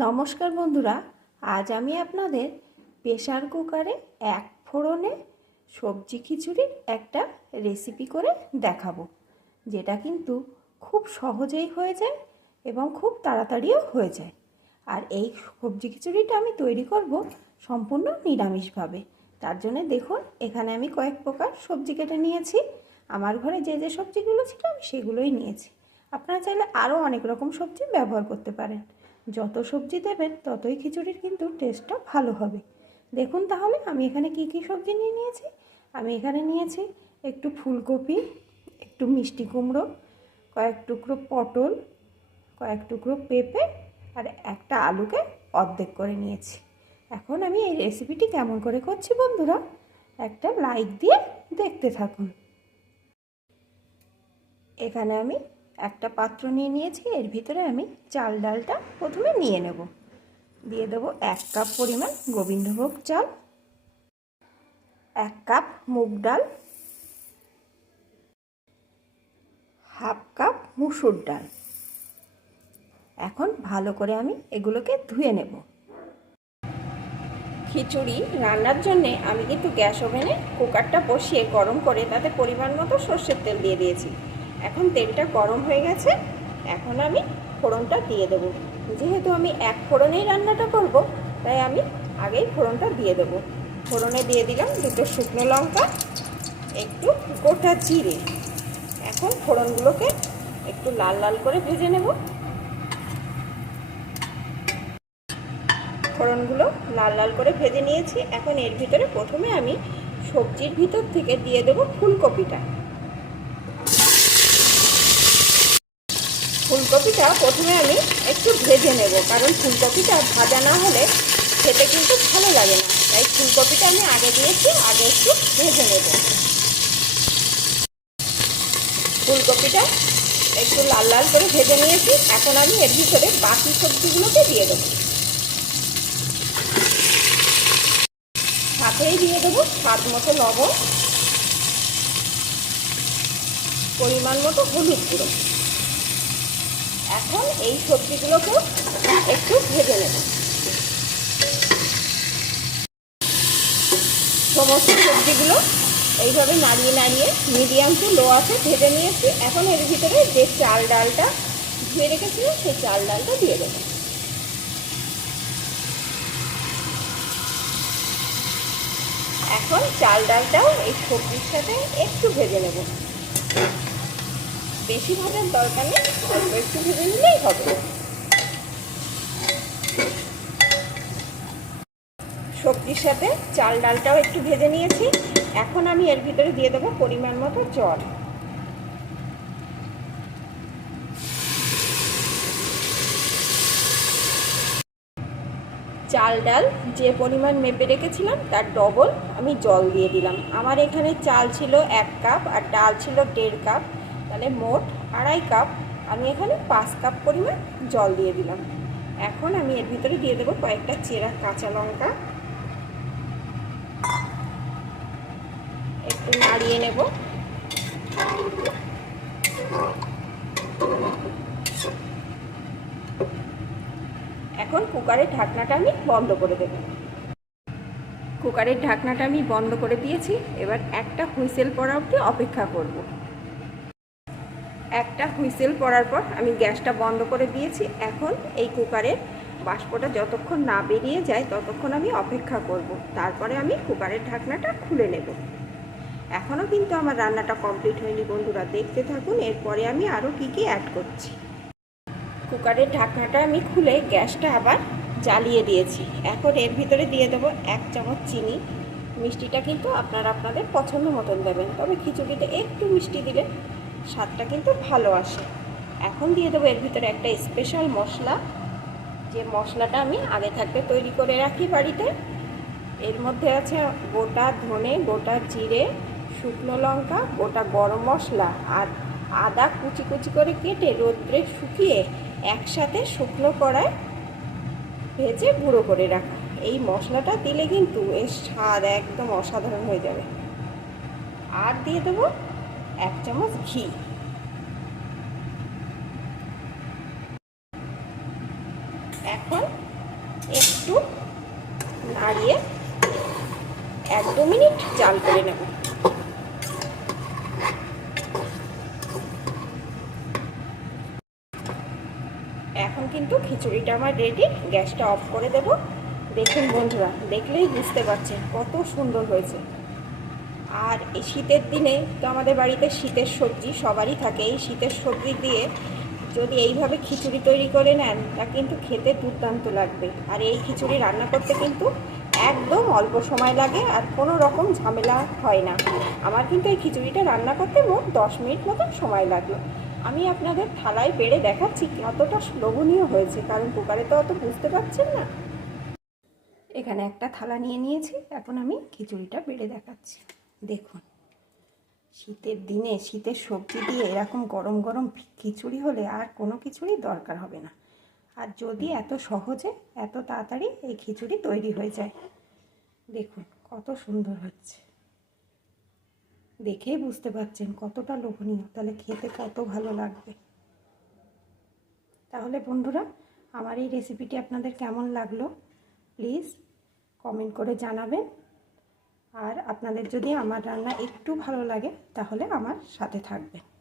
নমস্কার বন্ধুরা, আজ আমি আপনাদের প্রেশার কুকারে এক ফোড়নে সবজি খিচুড়ির একটা রেসিপি করে দেখাবো, যেটা কিন্তু খুব সহজেই হয়ে যায় এবং খুব তাড়াতাড়িও হয়ে যায়। আর এই সবজি খিচুড়িটা আমি তৈরি করব সম্পূর্ণ নিরামিষভাবে। তার জন্য দেখুন, এখানে আমি কয়েক প্রকার সবজি কেটে নিয়েছি। আমার ঘরে যে যে সবজিগুলো ছিল আমি সেগুলোই নিয়েছি। আপনারা চাইলে আরও অনেক রকম সবজি ব্যবহার করতে পারেন। যত সবজি দেবেন, ততই খিচুড়ির কিন্তু টেস্টটা ভালো হবে। দেখুন তাহলে, আমি এখানে কি কি সবজি নিয়ে নিয়েছি? আমি এখানে নিয়েছি একটু ফুলকপি, একটু মিষ্টি কুমড়ো, কয়েক টুকরো পটল, কয়েক টুকরো পেঁপে আর একটা আলুকে অর্ধেক করে নিয়েছি। এখন আমি এই রেসিপিটি কেমন করে করছি বন্ধুরা, একটা লাইক দিয়ে দেখতে থাকুন। এখানে আমি একটা পাত্র নিয়ে নিয়েছি, এর ভিতরে আমি চাল ডালটা প্রথমে নিয়ে নেব। দিয়ে দেবো এক কাপ পরিমাণ গোবিন্দভোগ চাল, এক কাপ মুগ ডাল, হাফ কাপ মুসুর ডাল। এখন ভালো করে আমি এগুলোকে ধুয়ে নেব। খিচুড়ি রান্নার জন্যে আমি কিন্তু গ্যাস ওভেনে কুকারটা বসিয়ে গরম করে তাতে পরিমাণ মতো সর্ষের তেল দিয়ে দিয়েছি। এখন তেলটা গরম হয়ে গেছে, এখন আমি ফোড়নটা দিয়ে দেবো। যেহেতু আমি এক ফোড়নেই রান্নাটা করব, তাই আমি আগেই ফোড়নটা দিয়ে দেবো। ফোড়নে দিয়ে দিলাম দুটো শুকনো লঙ্কা, একটু গোটা জিরে। এখন ফোড়নগুলোকে একটু লাল লাল করে ভেজে নেব। ফোড়নগুলো লাল লাল করে ভেজে নিয়েছি। এখন এর ভিতরে প্রথমে আমি সবজির ভিতর থেকে দিয়ে দেবো ফুলকপিটা। ফুলকপিটা প্রথমে আমি একটু ভেজে নেব, কারণ ফুলকপিটা ভাজা না হলে খেতে কিন্তু ভালো লাগে না। তাই ফুলকপিটা আমি আগে দিয়েছি, আগে একটু ভেজে নেব। ফুলকপিটা একটু লাল লাল করে ভেজে নিয়েছি, এখন আমি এর ভিতরে বাকি সবজিগুলোকে দিয়ে দেবো। সাথেই দিয়ে দেবো স্বাদ মতো লবণ, পরিমাণ মতো হলুদ গুঁড়ো। এখন এই সবজিগুলোকেও একটু ভেজে নেব। সমস্ত সবজিগুলো এইভাবে নাড়িয়ে নাড়িয়ে মিডিয়াম টু লো আছে, ভেজে নিয়েছি। এখন এর ভিতরে যে চাল ডালটা ধুয়ে রেখেছিলাম, সেই চাল ডালটা দিয়ে দেবো। এখন চাল ডালটাও এই সবজির সাথে একটু ভেজে নেব। বেশি ভাজার দরকার নেই, অল্প একটু ভেজে নিলেই হবে। সবজির সাথে চাল ডালটাও একটু ভেজে নিয়েছি। এখন আমি এর ভিতরে দিয়ে দেবো পরিমাণ মতো জল। চাল ডাল যে পরিমাণ মেপে রেখেছিলাম, তার ডবল আমি জল দিয়ে দিলাম। আমার এখানে চাল ছিল এক কাপ আর ডাল ছিল দেড় কাপ। তাহলে মোট আড়াই কাপ আমি এখানে পাঁচ কাপ পরিমাণ জল দিয়ে দিলাম। এখন আমি এর ভিতরে দিয়ে দেবো কয়েকটা চেরা কাঁচা লঙ্কা। একটু নাড়িয়ে নেব। এখন কুকারের ঢাকনাটা আমি বন্ধ করে দেব। কুকারের ঢাকনাটা আমি বন্ধ করে দিয়েছি। এবার একটা হুইসেল পড়া অবধি অপেক্ষা করব। একটা হুইসেল পড়ার পর আমি গ্যাসটা বন্ধ করে দিয়েছি। এখন এই কুকারের বাষ্পটা যতক্ষণ না বেরিয়ে যায়, ততক্ষণ আমি অপেক্ষা করব। তারপরে আমি কুকারের ঢাকনাটা খুলে নেব। এখনও কিন্তু আমার রান্নাটা কমপ্লিট হয়নি বন্ধুরা, দেখতে থাকুন। এরপরে আমি আরও কী কী অ্যাড করছি। কুকারের ঢাকনাটা আমি খুলে গ্যাসটা আবার জ্বালিয়ে দিয়েছি। এখন এর ভিতরে দিয়ে দেবো এক চামচ চিনি। মিষ্টিটা কিন্তু আপনারা আপনাদের পছন্দ মতন দেবেন। তবে খিচুড়িতে একটু মিষ্টি দিলে স্বাদটা কিন্তু ভালো আসে। এখন দিয়ে দেবো এর ভিতরে একটা স্পেশাল মশলা। যে মশলাটা আমি আগে থাকতে তৈরি করে রাখি বাড়িতে। এর মধ্যে আছে গোটা ধনে, গোটা জিরে, শুকনো লঙ্কা, গোটা গরম মশলা আর আদা কুচি কুচি করে কেটে রোদ্রে শুকিয়ে একসাথে শুকনো কড়ায় ভেজে গুঁড়ো করে রাখা এই মশলাটা দিলে কিন্তু এর স্বাদ একদম অসাধারণ হয়ে যাবে। আর দিয়ে দেবো এক চামচ ঘি। এখন একটু নাড়িয়ে এক দু মিনিট জাল করে নেব। এখন কিন্তু খিচুড়িটা আমার রেডি গ্যাসটা অফ করে দেব। দেখুন বন্ধুরা, দেখলেই বুঝতে পারছেন কত সুন্দর হয়েছে। আর এই শীতের দিনে তো আমাদের বাড়িতে শীতের সবজি সবারই থাকে। এই শীতের সবজি দিয়ে যদি এইভাবে খিচুড়ি তৈরি করে নেন, তা কিন্তু খেতে দুর্দান্ত লাগবে। আর এই খিচুড়ি রান্না করতে কিন্তু একদম অল্প সময় লাগে আর কোনো রকম ঝামেলা হয় না। আমার কিন্তু এই খিচুড়িটা রান্না করতে মোট দশ মিনিট মতন সময় লাগল। আমি আপনাদের থালায় বেড়ে দেখাচ্ছি কতটা লোভনীয় হয়েছে, কারণ কুকারে তো অত বুঝতে পারছেন না। এখানে একটা থালা নিয়ে নিয়েছি, এখন আমি খিচুড়িটা বেড়ে দেখাচ্ছি। দেখুন, শীতের দিনে শীতের সবজি দিয়ে এরকম গরম গরম খিচুড়ি হলে আর কোনো খিচুড়ি দরকার হবে না। আর যদি এত সহজে, এত তাড়াতাড়ি এই খিচুড়ি তৈরি হয়ে যায়, দেখুন কত সুন্দর হচ্ছে। দেখেই বুঝতে পারছেন কতটা লোভনীয়, তাহলে খেতে কত ভালো লাগবে। তাহলে বন্ধুরা, আমার এই রেসিপিটি আপনাদের কেমন লাগল? প্লিজ কমেন্ট করে জানাবেন। আর আপনাদের যদি আমার রান্না একটু ভালো লাগে তাহলে আমার সাথে থাকবেন।